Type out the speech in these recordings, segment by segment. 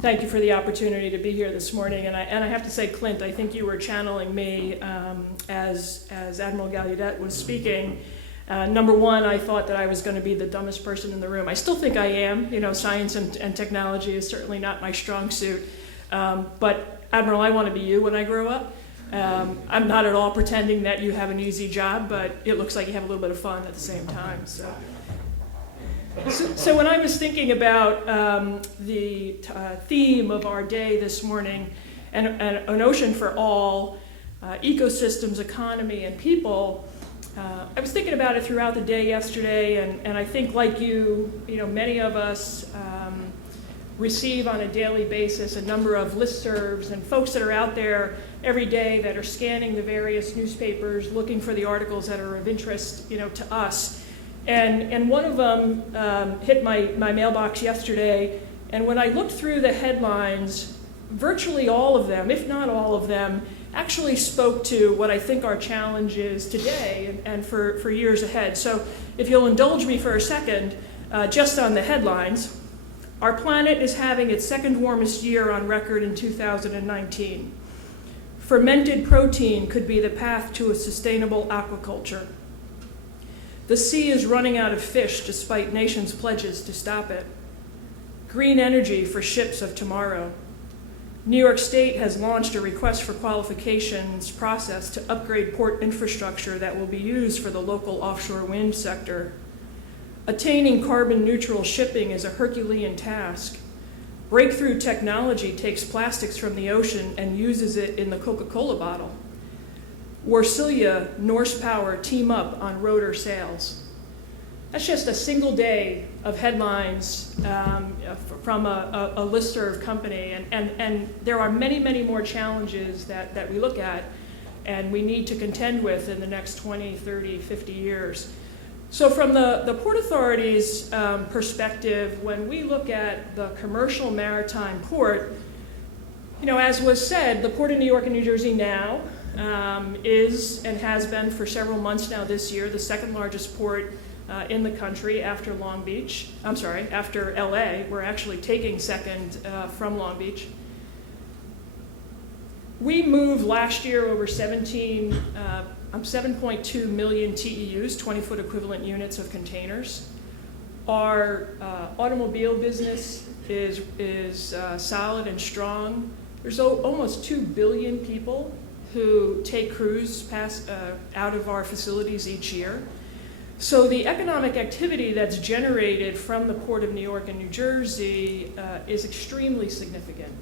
Thank you for the opportunity to be here this morning. And I have to say, Clint, I think you were channeling me as Admiral Gallaudet was speaking. Number one, I thought that I was going to be the dumbest person in the room. I still think I am. You know, science and technology is certainly not my strong suit. But Admiral, I want to be you when I grow up. I'm not at all pretending that you have an easy job, but it looks like you have a little bit of fun at the same time. So when I was thinking about the theme of our day this morning, and an ocean for all, ecosystems, economy, and people, I was thinking about it throughout the day yesterday, and I think like you know, many of us receive on a daily basis a number of listservs and folks that are out there every day that are scanning the various newspapers, looking for the articles that are of interest, you know, to us. And one of them hit my mailbox yesterday, and when I looked through the headlines, virtually all of them, if not all of them, actually spoke to what I think our challenge is today and for years ahead. So if you'll indulge me for a second, just on the headlines, our planet is having its second warmest year on record in 2019. Fermented protein could be the path to a sustainable aquaculture. The sea is running out of fish despite nations' pledges to stop it. Green energy for ships of tomorrow. New York State has launched a request for qualifications process to upgrade port infrastructure that will be used for the local offshore wind sector. Attaining carbon neutral shipping is a Herculean task. Breakthrough technology takes plastics from the ocean and uses it in the Coca-Cola bottle. Warsilia, Norse Power team up on rotor sails. That's just a single day of headlines from a listserv company. And there are many, many more challenges that we look at and we need to contend with in the next 20, 30, 50 years. So from the Port Authority's perspective, when we look at the commercial maritime port, you know, as was said, the Port of New York and New Jersey now is and has been for several months now this year the second largest port in the country after Long Beach. I'm sorry, after LA. We're actually taking second from Long Beach. We moved last year over 7.2 million TEUs, 20-foot equivalent units of containers. Our automobile business is solid and strong. There's almost 2 billion people who take cruise out of our facilities each year. So the economic activity that's generated from the Port of New York and New Jersey is extremely significant.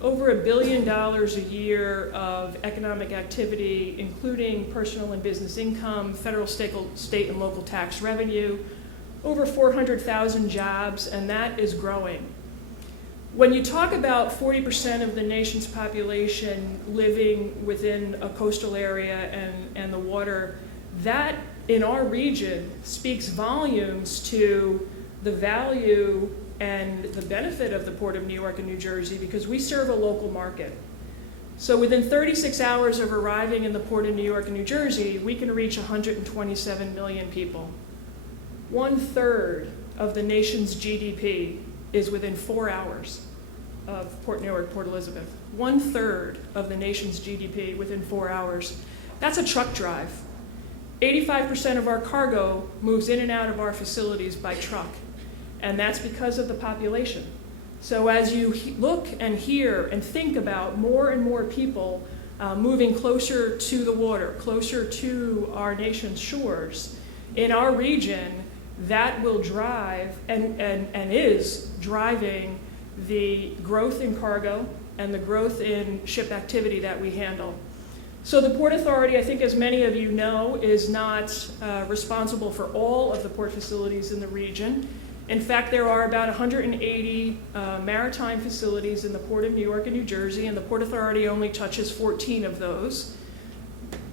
Over $1 billion a year of economic activity, including personal and business income, federal, state, and local tax revenue, over 400,000 jobs, and that is growing. When you talk about 40% of the nation's population living within a coastal area and the water, that in our region speaks volumes to the value and the benefit of the Port of New York and New Jersey because we serve a local market. So within 36 hours of arriving in the Port of New York and New Jersey, we can reach 127 million people. 1/3 of the nation's GDP is within 4 hours of Port Newark, Port Elizabeth. 1/3 of the nation's GDP within 4 hours. That's a truck drive. 85% of our cargo moves in and out of our facilities by truck, and that's because of the population. So as you look and hear and think about more and more people moving closer to the water, closer to our nation's shores, in our region, that will drive and is driving the growth in cargo and the growth in ship activity that we handle. So the Port Authority, I think as many of you know, is not responsible for all of the port facilities in the region. In fact, there are about 180 maritime facilities in the Port of New York and New Jersey, and the Port Authority only touches 14 of those.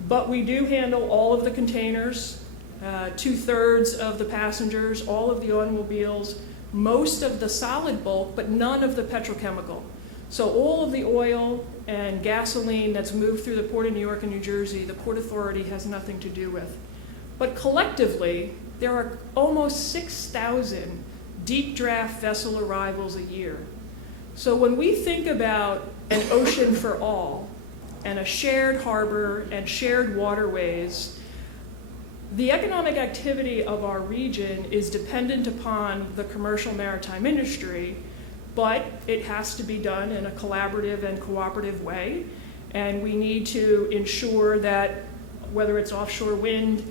But we do handle all of the containers, 2/3 of the passengers, all of the automobiles, most of the solid bulk, but none of the petrochemical. So all of the oil and gasoline that's moved through the Port of New York and New Jersey, the Port Authority has nothing to do with. But collectively, there are almost 6,000 deep draft vessel arrivals a year. So when we think about an ocean for all and a shared harbor and shared waterways, the economic activity of our region is dependent upon the commercial maritime industry, but it has to be done in a collaborative and cooperative way. And we need to ensure that whether it's offshore wind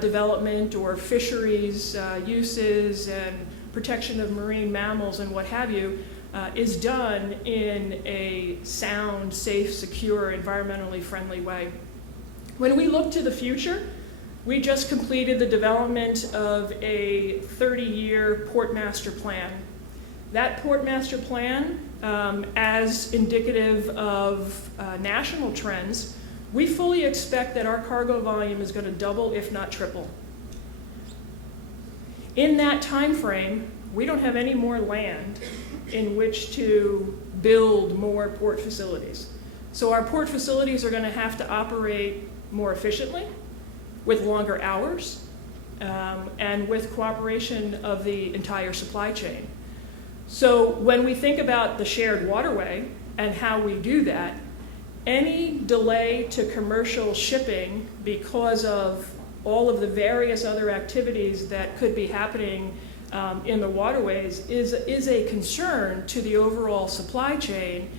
development or fisheries uses and protection of marine mammals and what have you, is done in a sound, safe, secure, environmentally friendly way. When we look to the future, we just completed the development of a 30-year port master plan. That port master plan, as indicative of national trends, we fully expect that our cargo volume is going to double, if not triple. In that time frame, we don't have any more land in which to build more port facilities. So our port facilities are going to have to operate more efficiently, with longer hours, and with cooperation of the entire supply chain. So when we think about the shared waterway and how we do that, any delay to commercial shipping because of all of the various other activities that could be happening in the waterways is a concern to the overall supply chain,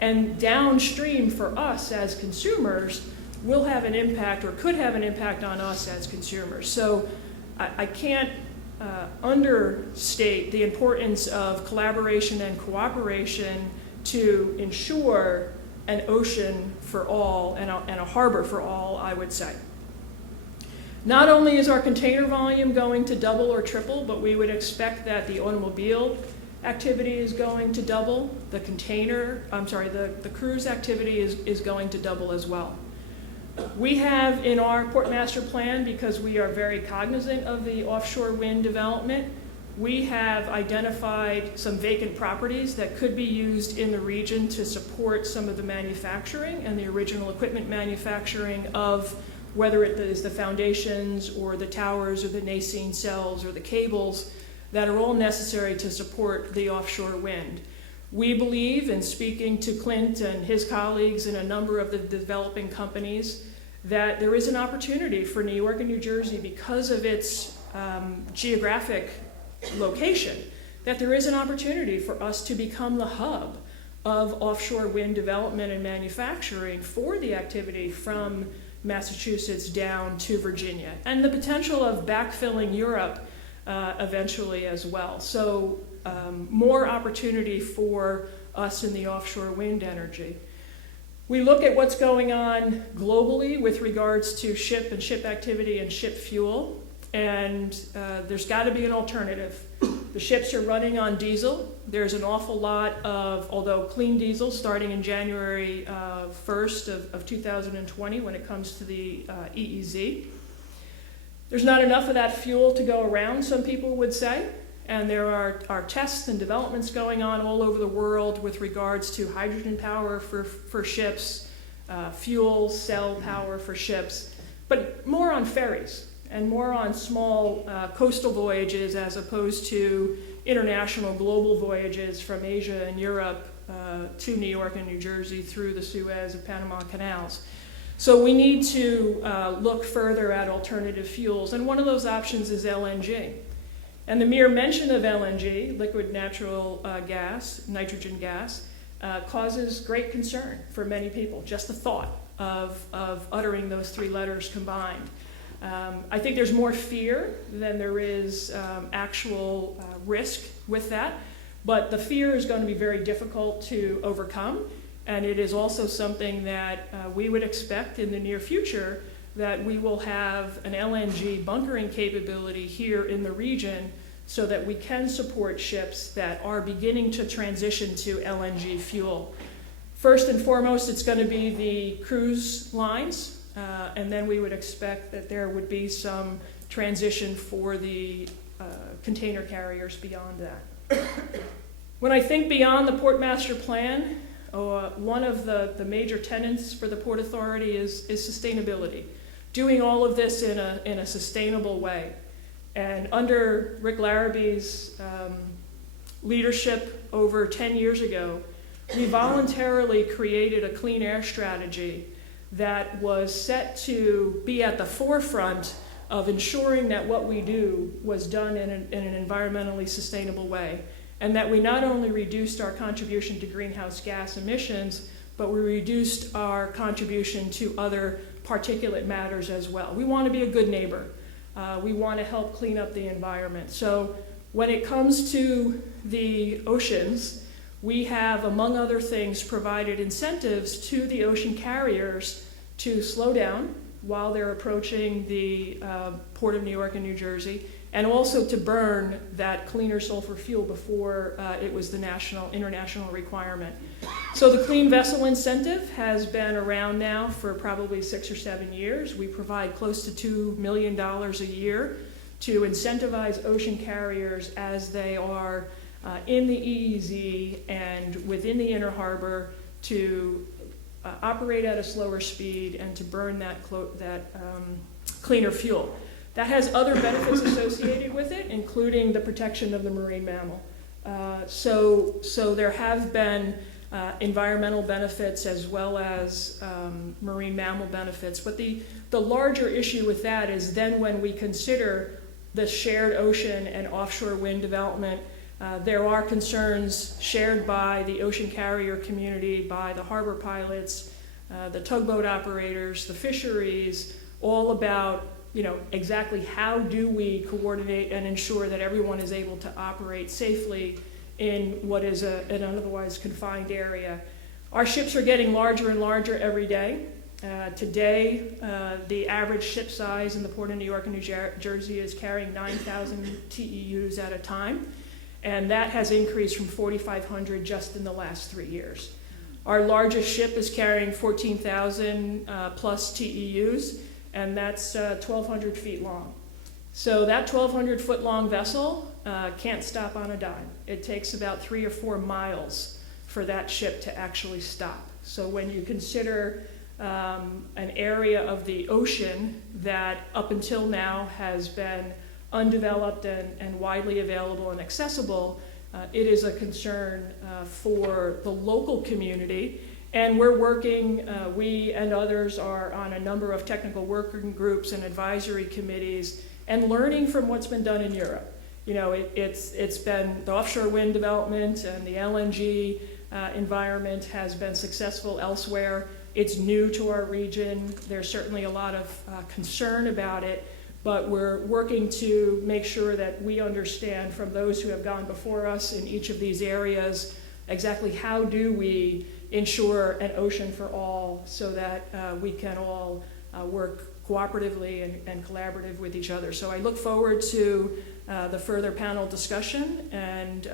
and downstream for us as consumers will have an impact or could have an impact on us as consumers. So I can't understate the importance of collaboration and cooperation to ensure an ocean for all and a harbor for all, I would say. Not only is our container volume going to double or triple, but we would expect that the automobile activity is going to double. The cruise activity is going to double as well. We have in our Port Master Plan, because we are very cognizant of the offshore wind development, we have identified some vacant properties that could be used in the region to support some of the manufacturing and the original equipment manufacturing of whether it is the foundations or the towers or the nacine cells or the cables that are all necessary to support the offshore wind. We believe, in speaking to Clint and his colleagues in a number of the developing companies, that there is an opportunity for New York and New Jersey, because of its geographic location, that there is an opportunity for us to become the hub of offshore wind development and manufacturing for the activity from Massachusetts down to Virginia, and the potential of backfilling Europe eventually as well. So more opportunity for us in the offshore wind energy. We look at what's going on globally with regards to ship and ship activity and ship fuel, and there's got to be an alternative. The ships are running on diesel. There's an awful lot of, although clean diesel, starting in January 1st of 2020 when it comes to the EEZ. There's not enough of that fuel to go around, some people would say, and there are tests and developments going on all over the world with regards to hydrogen power for ships, fuel cell power for ships, but more on ferries and more on small coastal voyages as opposed to international global voyages from Asia and Europe to New York and New Jersey through the Suez and Panama canals. So we need to look further at alternative fuels, and one of those options is LNG. And the mere mention of LNG, liquid natural gas, nitrogen gas, causes great concern for many people, just the thought of uttering those three letters combined. I think there's more fear than there is actual risk with that, but the fear is going to be very difficult to overcome, and it is also something that we would expect in the near future that we will have an LNG bunkering capability here in the region so that we can support ships that are beginning to transition to LNG fuel. First and foremost, it's going to be the cruise lines, and then we would expect that there would be some transition for the container carriers beyond that. When I think beyond the Port Master Plan, one of the major tenets for the Port Authority is sustainability. Doing all of this in a sustainable way. And under Rick Larabee's leadership over 10 years ago, we voluntarily created a clean air strategy that was set to be at the forefront of ensuring that what we do was done in an environmentally sustainable way, and that we not only reduced our contribution to greenhouse gas emissions, but we reduced our contribution to other particulate matters as well. We want to be a good neighbor. We want to help clean up the environment. So when it comes to the oceans, we have, among other things, provided incentives to the ocean carriers to slow down while they're approaching the Port of New York and New Jersey, and also to burn that cleaner sulfur fuel before it was the international requirement. So the Clean Vessel Incentive has been around now for probably 6 or 7 years. We provide close to $2 million a year to incentivize ocean carriers as they are in the EEZ and within the inner harbor to operate at a slower speed and to burn that cleaner fuel. That has other benefits associated with it, including the protection of the marine mammal. So there have been environmental benefits as well as marine mammal benefits. But the larger issue with that is then when we consider the shared ocean and offshore wind development, there are concerns shared by the ocean carrier community, by the harbor pilots, the tugboat operators, the fisheries, all about exactly how do we coordinate and ensure that everyone is able to operate safely in what is an otherwise confined area. Our ships are getting larger and larger every day. Today, the average ship size in the Port of New York and New Jersey is carrying 9,000 TEUs at a time, and that has increased from 4,500 just in the last 3 years. Our largest ship is carrying 14,000 plus TEUs, and that's 1,200 feet long. So that 1,200 foot long vessel can't stop on a dime. It takes about 3 or 4 miles for that ship to actually stop. So when you consider an area of the ocean that up until now has been undeveloped and widely available and accessible, it is a concern for the local community. And we're working, we and others are on a number of technical working groups and advisory committees and learning from what's been done in Europe. It's been the offshore wind development and the LNG environment has been successful elsewhere. It's new to our region. There's certainly a lot of concern about it, but we're working to make sure that we understand from those who have gone before us in each of these areas exactly how do we ensure an ocean for all so that we can all work cooperatively and collaborative with each other. So I look forward to the further panel discussion and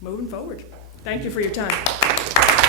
moving forward. Thank you for your time.